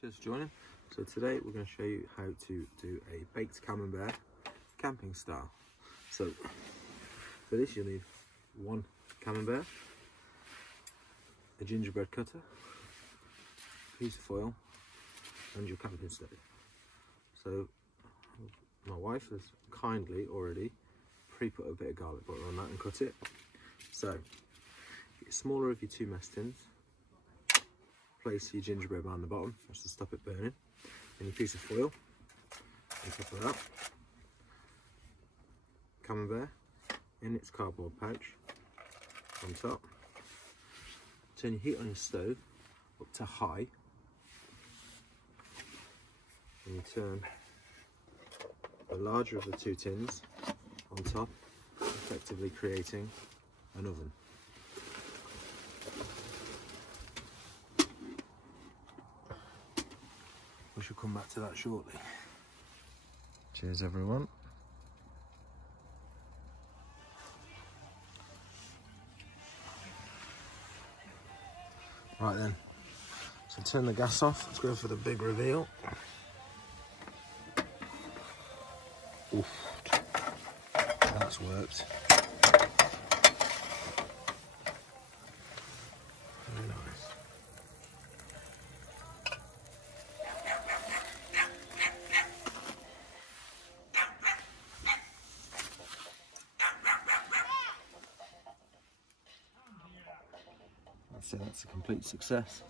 Cheers for joining. So today we're going to show you how to do a baked camembert camping style. So for this you'll need one camembert, a gingerbread cutter, a piece of foil and your camping stove. So my wife has kindly already pre-put a bit of garlic butter on that and cut it. So get smaller of your two mess tins, place your gingerbread around the bottom just to stop it burning, and your piece of foil on top of that, camembert in its cardboard pouch on top. Turn your heat on your stove up to high, and you turn the larger of the two tins on top, effectively creating an oven. We shall come back to that shortly. Cheers everyone. Right then, so turn the gas off. Let's go for the big reveal. Oof, that's worked. Very nice. I'd say that's a complete success.